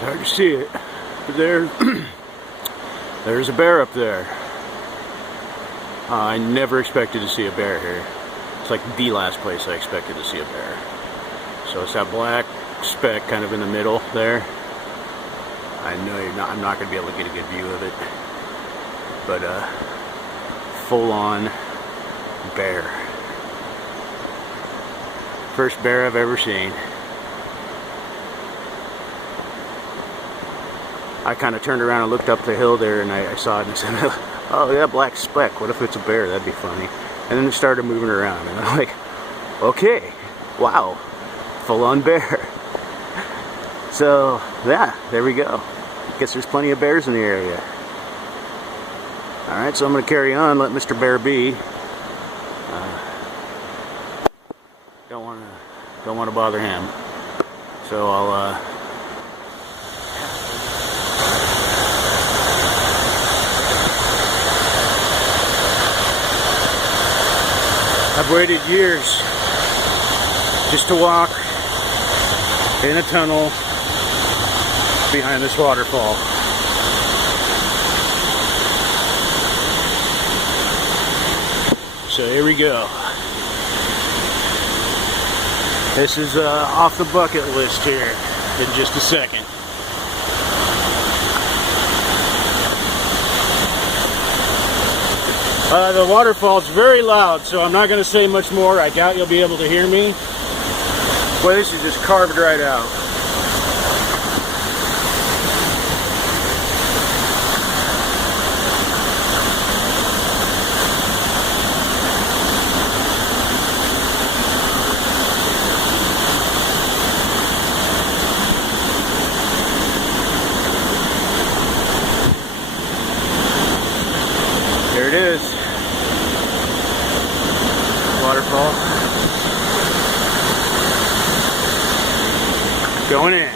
It's hard to see it, but there's a bear up there. I never expected to see a bear here. It's like the last place I expected to see a bear. So it's that black speck kind of in the middle there. I know I'm not going to be able to get a good view of it, but full-on bear. First bear I've ever seen. I kind of turned around and looked up the hill there, and I saw it and I said, oh, yeah, black speck. What if it's a bear? That'd be funny. And then it started moving around, and I'm like, okay, wow, full-on bear. So, yeah, there we go. Guess there's plenty of bears in the area. Alright, so I'm going to carry on, let Mr. Bear be. Don't want to bother him. So I've waited years just to walk in a tunnel behind this waterfall. So here we go. This is off the bucket list here in just a second. The waterfall's very loud, so I'm not going to say much more. I doubt you'll be able to hear me. Boy, this is just carved right out. There it is. Waterfall. Going in.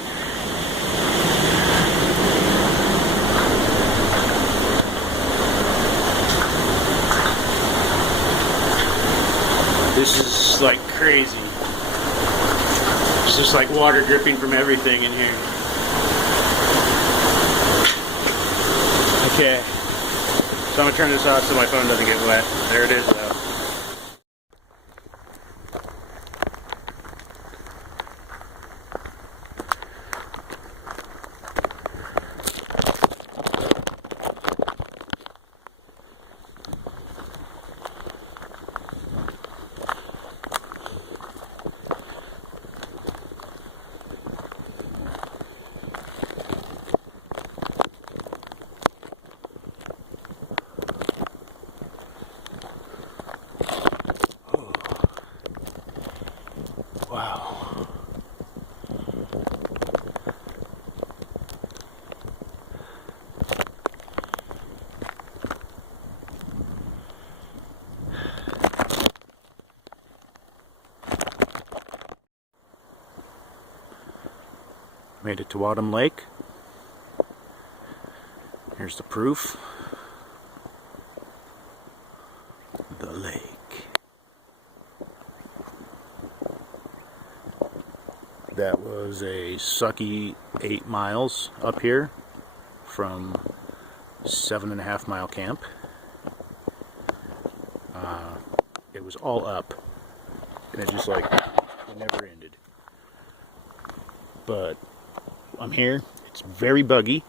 This is like crazy. It's just like water dripping from everything in here. Okay. So I'm going to turn this off so my phone doesn't get wet. There it is though. Wow. Made it to Wahtum Lake. Here's the proof. The lake. That was a sucky 8 miles up here from 7.5 mile camp. It was all up, and it just like it never ended. But I'm here. It's very buggy.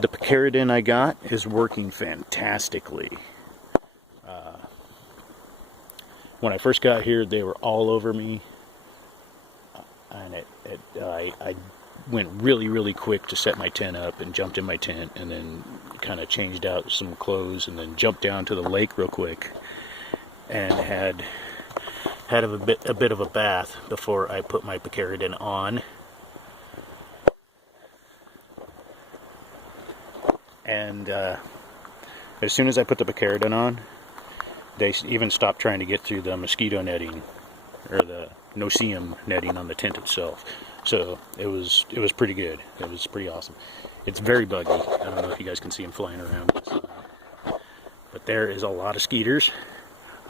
The picaridin I got is working fantastically. When I first got here, they were all over me. And I went really quick to set my tent up and jumped in my tent and then kind of changed out some clothes and then jumped down to the lake real quick and had a bit of a bath before I put my picaridin on. And as soon as I put the picaridin on, they even stopped trying to get through the mosquito netting or the no-see-um netting on the tent itself. So it was pretty good. It was pretty awesome. It's very buggy. I don't know if you guys can see them flying around. But there is a lot of skeeters.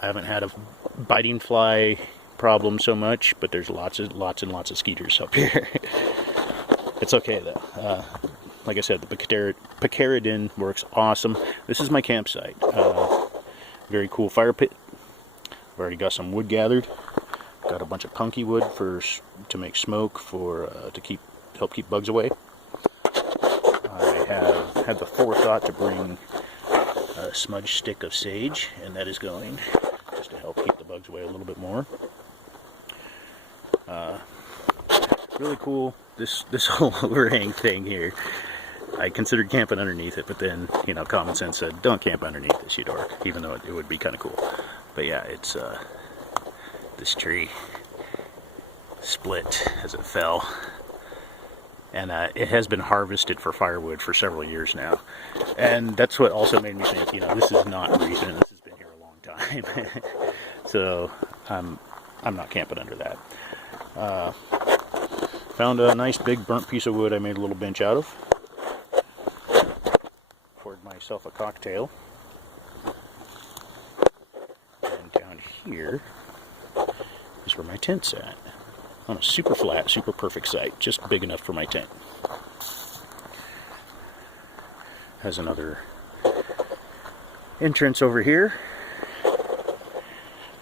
I haven't had a biting fly problem so much, but there's lots and lots of skeeters up here. it's okay though. Like I said, the picaridin works awesome. This is my campsite. Very cool fire pit. I've already got some wood gathered. Got a bunch of punky wood to make smoke to help keep bugs away. I have had the forethought to bring a smudge stick of sage, and that is going just to help keep the bugs away a little bit more. Really cool. This whole overhang thing here. I considered camping underneath it, but then, you know, common sense said, don't camp underneath this, you dork, even though it would be kind of cool. But yeah, it's, this tree split as it fell. And it has been harvested for firewood for several years now. And that's what also made me think, you know, this is not recent, this has been here a long time. So, I'm not camping under that. Found a nice big burnt piece of wood I made a little bench out of. Poured myself a cocktail. And down here is where my tent's at. On a super flat, super perfect site. Just big enough for my tent. Has another entrance over here.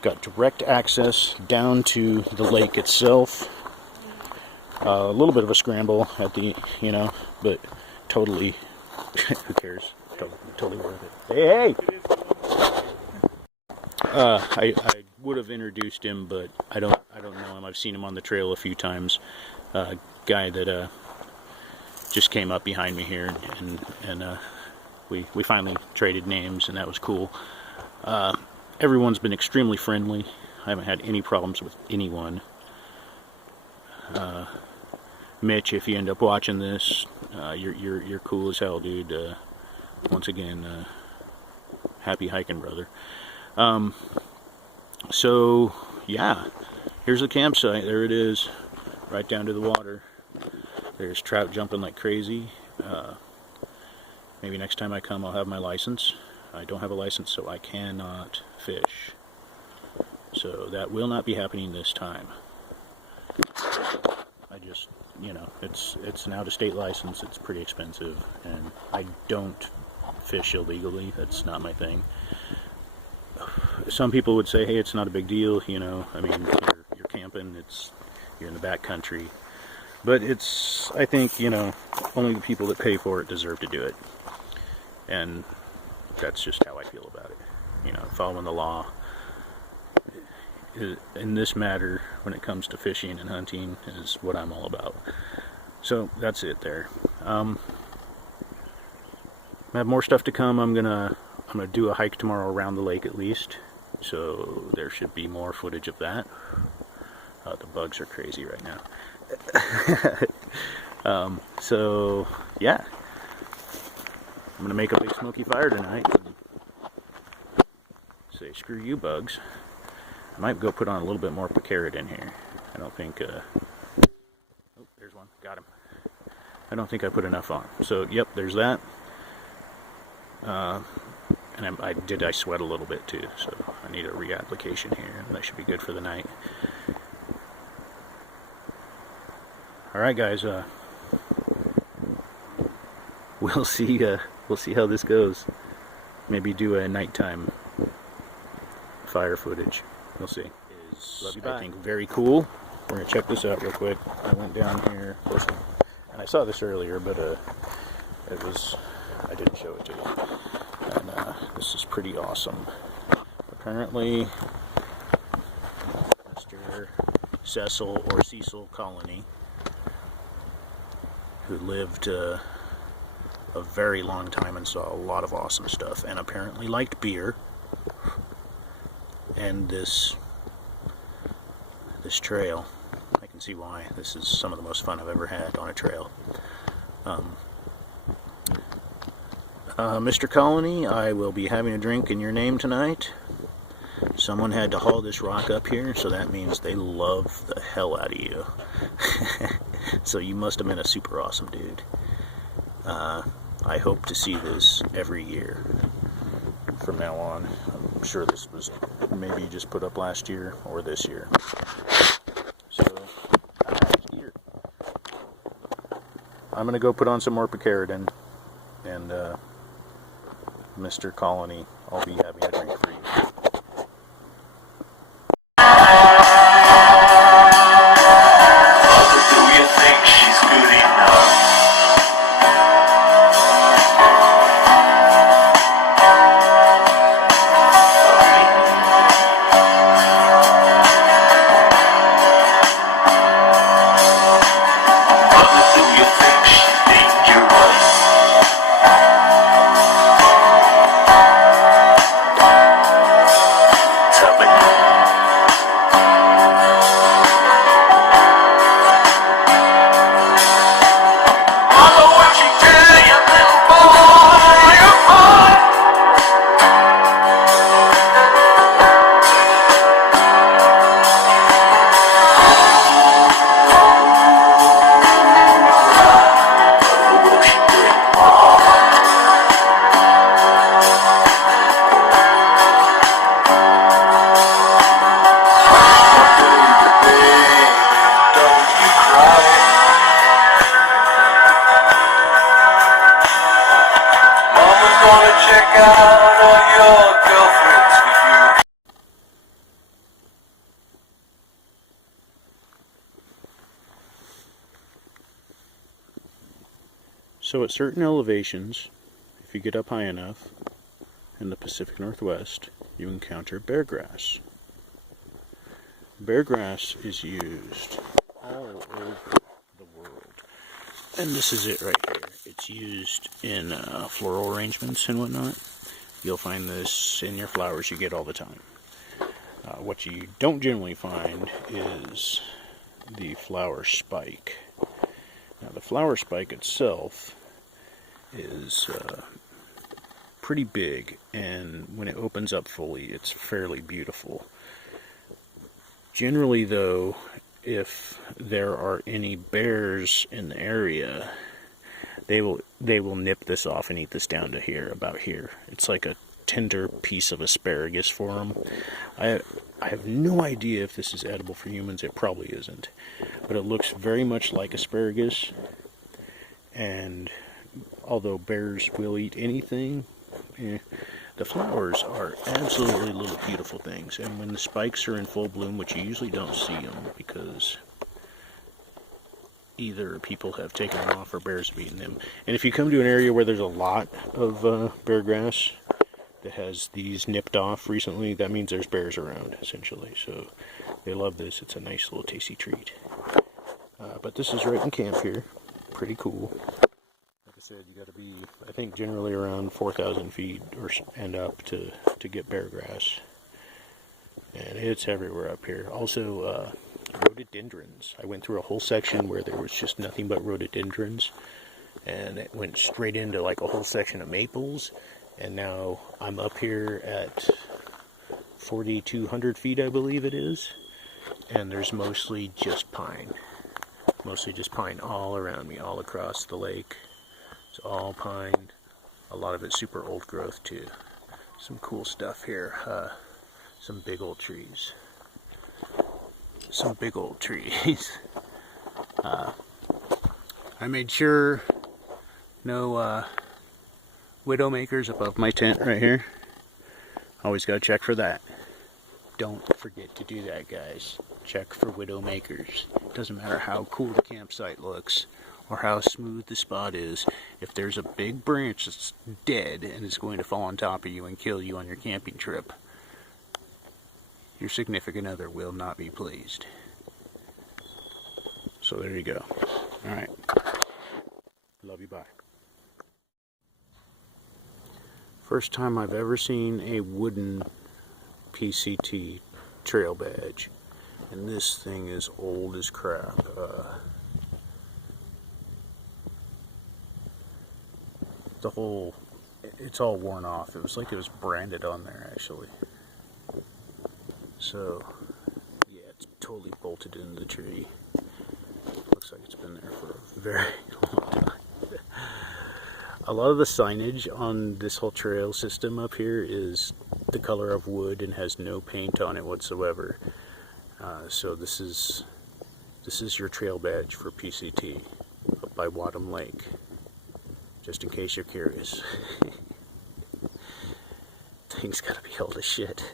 Got direct access down to the lake itself. A little bit of a scramble at the, you know, but totally, who cares? Totally worth it. Hey, hey! I would have introduced him, but I don't know him. I've seen him on the trail a few times. Guy that just came up behind me here, and we finally traded names, and that was cool. Everyone's been extremely friendly. I haven't had any problems with anyone. Mitch, if you end up watching this, you're cool as hell, dude. Once again, happy hiking, brother. So yeah, here's the campsite. There it is, right down to the water. There's trout jumping like crazy. Maybe next time I come, I'll have my license. I don't have a license, so I cannot fish. So that will not be happening this time. I just, you know, it's an out-of-state license. It's pretty expensive, and I don't fish illegally. That's not my thing. Some people would say, hey, it's not a big deal, you know. I mean, you're camping. You're in the back country. But I think, you know, only the people that pay for it deserve to do it. And that's just how I feel about it. You know, following the law. In this matter, when it comes to fishing and hunting, is what I'm all about. So that's it there. I have more stuff to come. I'm gonna do a hike tomorrow around the lake at least, so there should be more footage of that. The bugs are crazy right now. So yeah, I'm gonna make a big smoky fire tonight. Say screw you, bugs. I might go put on a little bit more picaridin here. I don't think, oh, there's one, got him. I don't think I put enough on. So, yep, there's that. And I sweat a little bit too, so I need a reapplication here, and that should be good for the night. Alright guys, we'll see how this goes. Maybe do a nighttime fire footage. We'll see. I think very cool. We're gonna check this out real quick. I went down here, and I saw this earlier, but I didn't show it to you. And this is pretty awesome. Apparently, Mr. Cecil Colony, who lived a very long time and saw a lot of awesome stuff, and apparently liked beer. And this trail, I can see why. This is some of the most fun I've ever had on a trail. Mr. Colony, I will be having a drink in your name tonight. Someone had to haul this rock up here, so that means they love the hell out of you. So you must have been a super awesome dude. I hope to see this every year from now on. I'm sure this was maybe just put up last year or this year. So, here. I'm gonna go put on some more picaridin, and Mr. Colony, I'll be having a drink for you. Do you think she's good enough? Mother, do you think she's dangerous? Tell me. Mother, when she tell you, little boy, you're fine. Will she break my heart? Baby, don't you cry. Mama's gonna check out all your girlfriends for you. So at certain elevations, if you get up high enough in the Pacific Northwest, you encounter bear grass. Bear grass is used all over the world. And this is it right here. It's used in floral arrangements and whatnot. You'll find this in your flowers you get all the time. What you don't generally find is the flower spike. Now the flower spike itself is pretty big, and when it opens up fully, it's fairly beautiful. Generally though, if there are any bears in the area, they will nip this off and eat this down to here, about here. It's like a tender piece of asparagus for them. I have no idea if this is edible for humans. It probably isn't, but it looks very much like asparagus. And although bears will eat anything, the flowers are absolutely little beautiful things. And when the spikes are in full bloom, which you usually don't see them because either people have taken them off or bears have eaten them. And if you come to an area where there's a lot of bear grass that has these nipped off recently, that means there's bears around, essentially. So they love this. It's a nice little tasty treat. But this is right in camp here. Pretty cool. Like I said, you got to be, I think, generally around 4,000 feet and up to get bear grass. And it's everywhere up here. Also, rhododendrons. I went through a whole section where there was just nothing but rhododendrons, and it went straight into like a whole section of maples. And now I'm up here at 4,200 feet, I believe it is, and there's mostly just pine. Mostly just pine all around me, all across the lake. It's all pine. A lot of it's super old growth too. Some cool stuff here. Some big old trees. Some big old trees. I made sure no widowmakers above my tent right here. Always gotta check for that. Don't forget to do that, guys. Check for widowmakers. Doesn't matter how cool the campsite looks or how smooth the spot is. If there's a big branch that's dead and it's going to fall on top of you and kill you on your camping trip, your significant other will not be pleased. So there you go. Alright. Love you, bye. First time I've ever seen a wooden PCT trail badge. And this thing is old as crap. It's all worn off. It was like it was branded on there, actually. So, yeah, it's totally bolted into the tree. Looks like it's been there for a very long time. A lot of the signage on this whole trail system up here is the color of wood and has no paint on it whatsoever. So this is your trail badge for PCT up up by Wahtum Lake, just in case you're curious. Thing's gotta be old as shit.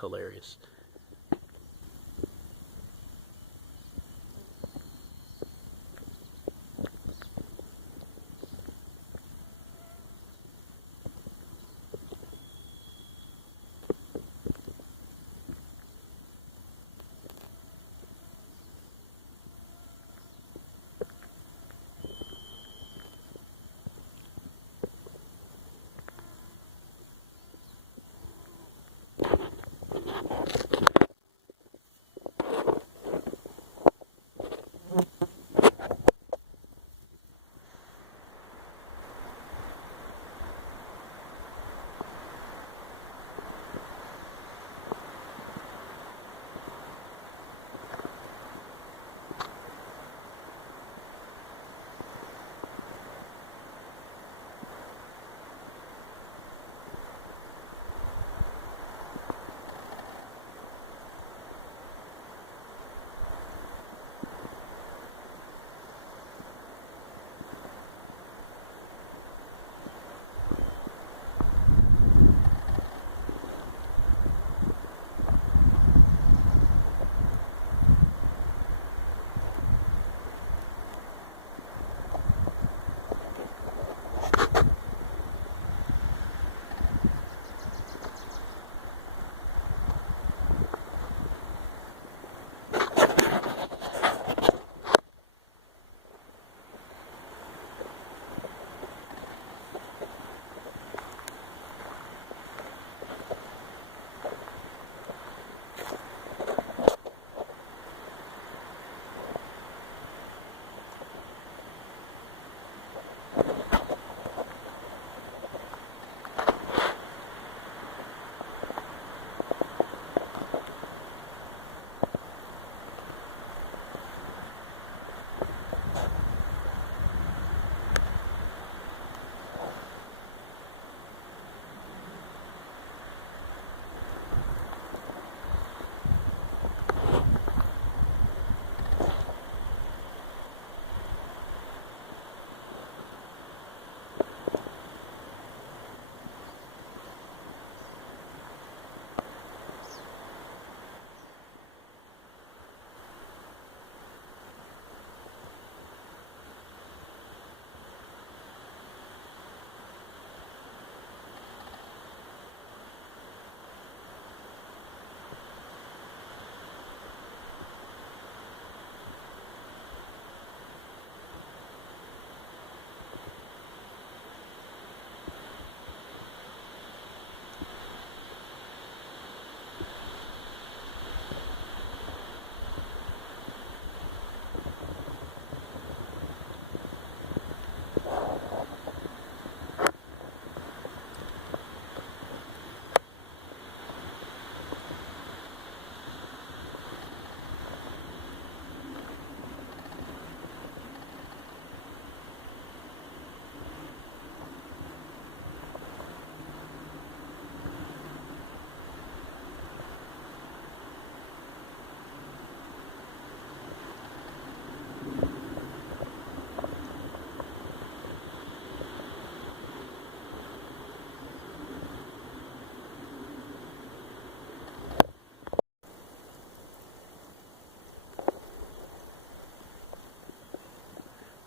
Hilarious.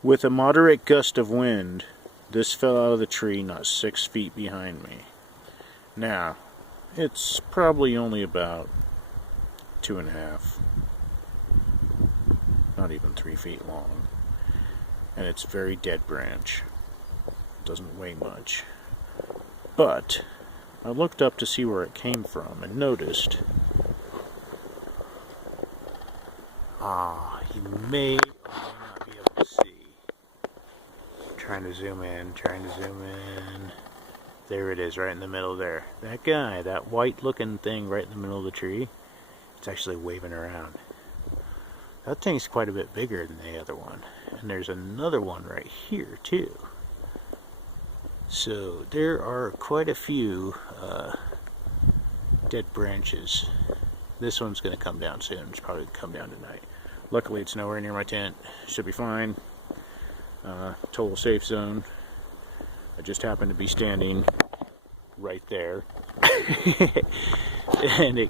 With a moderate gust of wind, this fell out of the tree not 6 feet behind me. Now, it's probably only about 2.5, not even 3 feet long, and it's very dead branch. It doesn't weigh much. But I looked up to see where it came from and noticed, you may or may not be able to see. Trying to zoom in. There it is, right in the middle there. That guy, that white looking thing right in the middle of the tree, it's actually waving around. That thing's quite a bit bigger than the other one. And there's another one right here too. So there are quite a few dead branches. This one's going to come down soon. It's probably going to come down tonight. Luckily it's nowhere near my tent. Should be fine. total safe zone. I just happened to be standing right there. And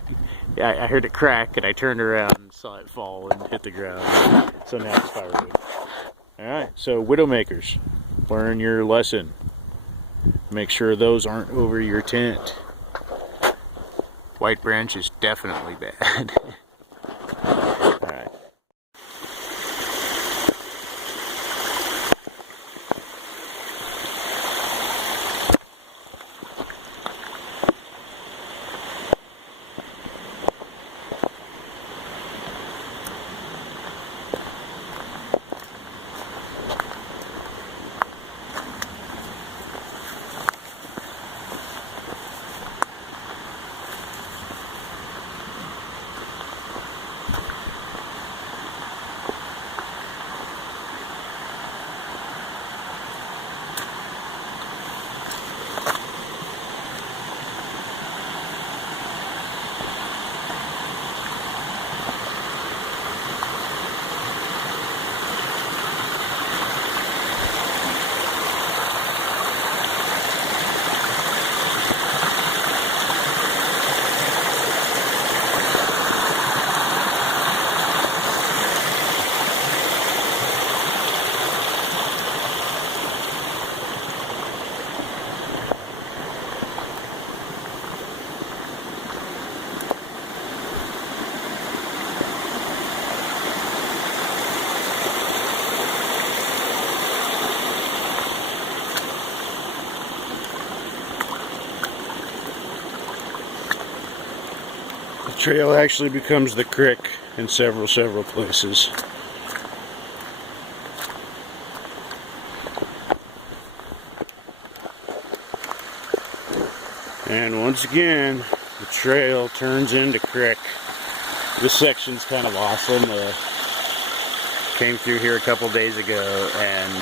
I heard it crack, and I turned around and saw it fall and hit the ground. So now it's firewood. Alright, so Widowmakers, learn your lesson. Make sure those aren't over your tent. White branch is definitely bad. Alright. The trail actually becomes the creek in several places. And once again, the trail turns into creek. This section's kind of awesome. Came through here a couple days ago, and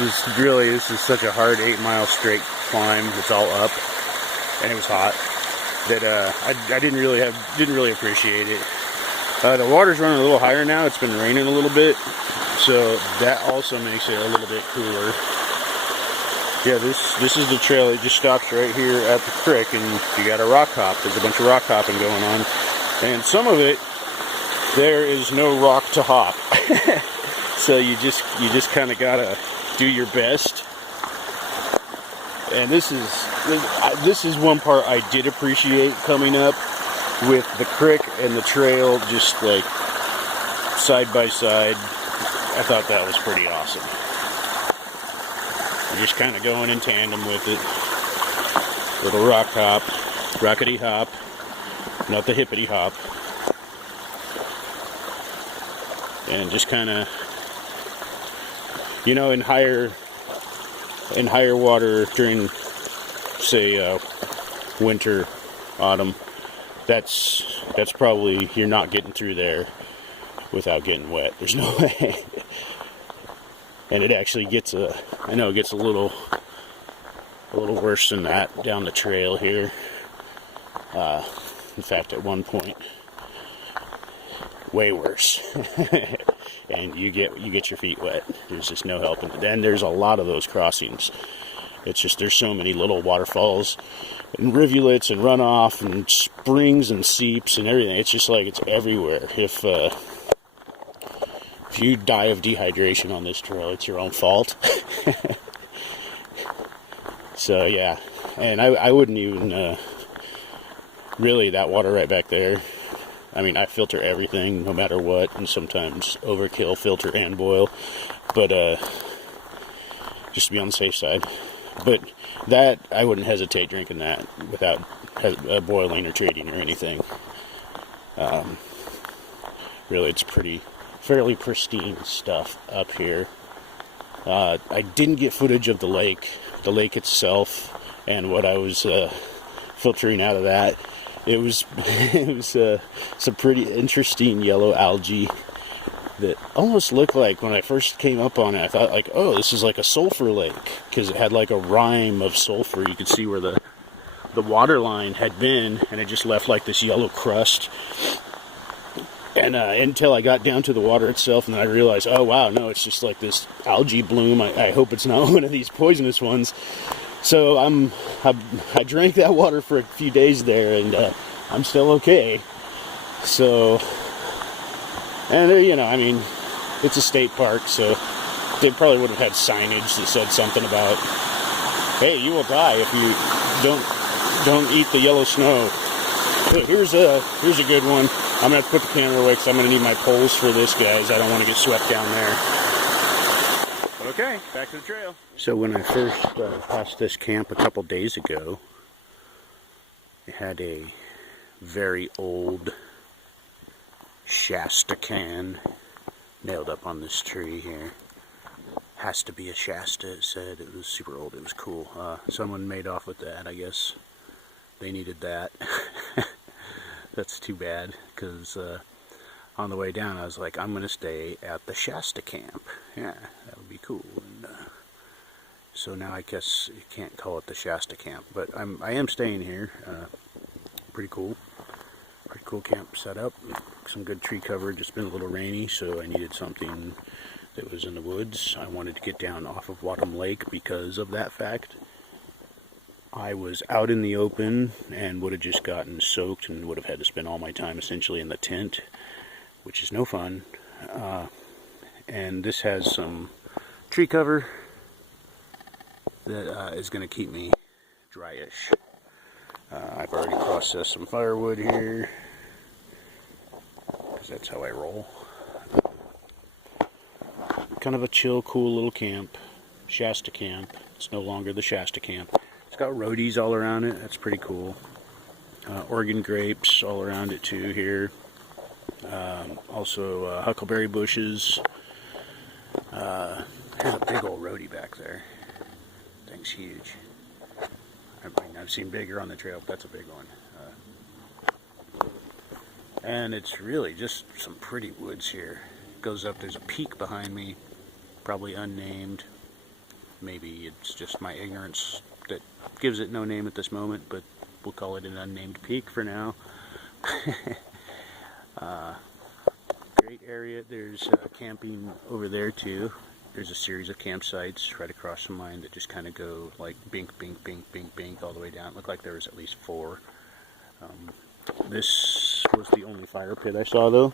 this is such a hard 8-mile straight climb. It's all up, and it was hot. That I didn't really appreciate it. The water's running a little higher now. It's been raining a little bit, so that also makes it a little bit cooler. Yeah, this is the trail. It just stops right here at the creek, and you got a rock hop. There's a bunch of rock hopping going on, and some of it there is no rock to hop. So you just kind of gotta do your best. And this is one part I did appreciate coming up with the creek and the trail just like side by side. I thought that was pretty awesome. You're just kind of going in tandem with it. Little rock hop, rockety hop, not the hippity hop. And just kind of, you know, in higher water during, say, winter, autumn, that's probably, you're not getting through there without getting wet. There's no way. And it actually gets I know it gets a little worse than that down the trail here. In fact, at one point, way worse. And you get your feet wet. There's just no helping it. And there's a lot of those crossings. It's just, there's so many little waterfalls and rivulets and runoff and springs and seeps and everything. It's just like it's everywhere. If you die of dehydration on this trail, it's your own fault. So yeah, and I wouldn't even really, that water right back there, I mean, I filter everything no matter what, and sometimes overkill, filter and boil, but just to be on the safe side. But that, I wouldn't hesitate drinking that without boiling or treating or anything. Really, it's fairly pristine stuff up here. I didn't get footage of the lake itself, and what I was filtering out of that. It was some pretty interesting yellow algae that almost looked like, when I first came up on it, I thought like, oh, this is like a sulfur lake, because it had like a rime of sulfur. You could see where the water line had been, and it just left like this yellow crust. And until I got down to the water itself, and then I realized, oh wow, no, it's just like this algae bloom. I hope it's not one of these poisonous ones. So I drank that water for a few days there, and I'm still okay. So, and you know, I mean, it's a state park, so they probably would have had signage that said something about, hey, you will die if you don't eat the yellow snow. But here's a good one. I'm gonna have to put the camera away because I'm gonna need my poles for this, guys. I don't want to get swept down there. Okay, back to the trail. So when I first passed this camp a couple days ago, it had a very old Shasta can nailed up on this tree here. Has to be a Shasta, it said. It was super old. It was cool. Someone made off with that, I guess. They needed that. That's too bad, because on the way down I was like, I'm going to stay at the Shasta camp. Yeah, that would be cool. And so now I guess you can't call it the Shasta camp, but I am staying here. Pretty cool. Pretty cool camp setup. Some good tree coverage. It's been a little rainy, so I needed something that was in the woods. I wanted to get down off of Wahtum Lake because of that fact. I was out in the open and would have just gotten soaked and would have had to spend all my time essentially in the tent, which is no fun. And this has some tree cover that is going to keep me dryish. I've already processed some firewood here, because that's how I roll. Kind of a chill, cool little camp. Shasta camp. It's no longer the Shasta camp. It's got roadies all around it. That's pretty cool. Oregon grapes all around it too here. Also huckleberry bushes. There's a big old roadie back there. Thing's huge. I mean, I've seen bigger on the trail, but that's a big one. And it's really just some pretty woods here. It goes up, there's a peak behind me, probably unnamed. Maybe it's just my ignorance that gives it no name at this moment, but we'll call it an unnamed peak for now. Great area. There's camping over there too. There's a series of campsites right across from mine that just kind of go like bink, bink, bink, bink, bink all the way down. It looked like there was at least 4. This was the only fire pit I saw though,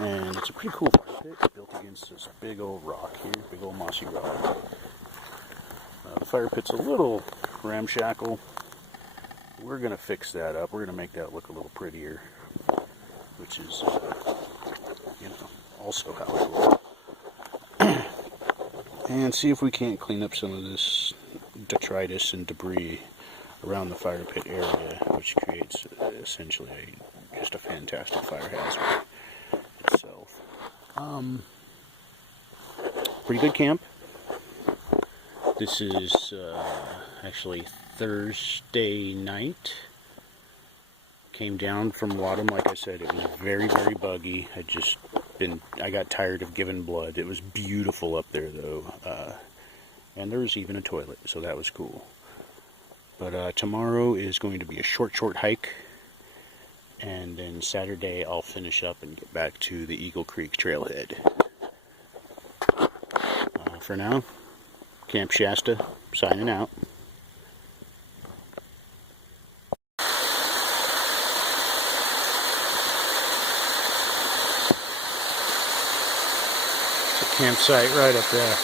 and it's a pretty cool fire pit. It's built against this big old rock here, big old mossy rock. The fire pit's a little ramshackle. We're going to fix that up. We're going to make that look a little prettier, which is, you know, also how I roll. And see if we can't clean up some of this detritus and debris around the fire pit area, which creates essentially just a fantastic fire hazard itself. Pretty good camp. This is actually Thursday night. Came down from Wahtum, like I said, it was very, very buggy. I got tired of giving blood. It was beautiful up there though. And there was even a toilet, so that was cool. But tomorrow is going to be a short hike. And then Saturday I'll finish up and get back to the Eagle Creek trailhead. For now, Camp Shasta, signing out. It's a campsite right up there.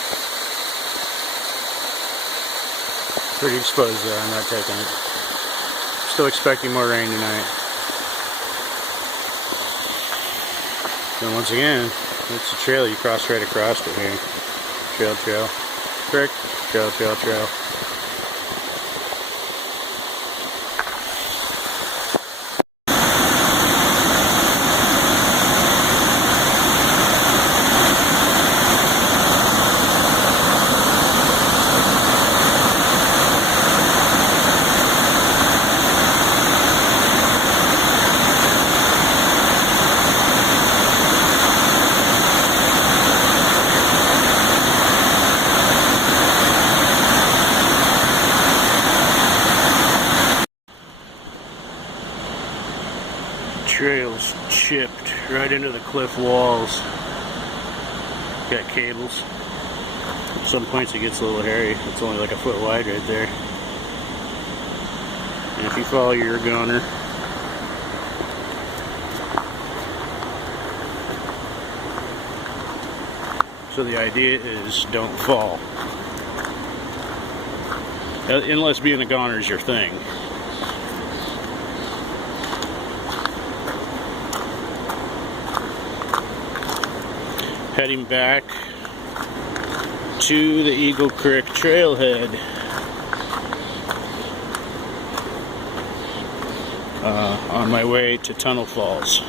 Pretty exposed there, I'm not taking it. Still expecting more rain tonight. And once again, it's a trail you cross right across it here. Trail, creek, trail. is chipped right into the cliff walls. Got cables. At some points it gets a little hairy. It's only like a foot wide right there. And if you follow your goner, so the idea is don't fall. Unless being a goner is your thing. Heading back to the Eagle Creek trailhead. On my way to Tunnel Falls.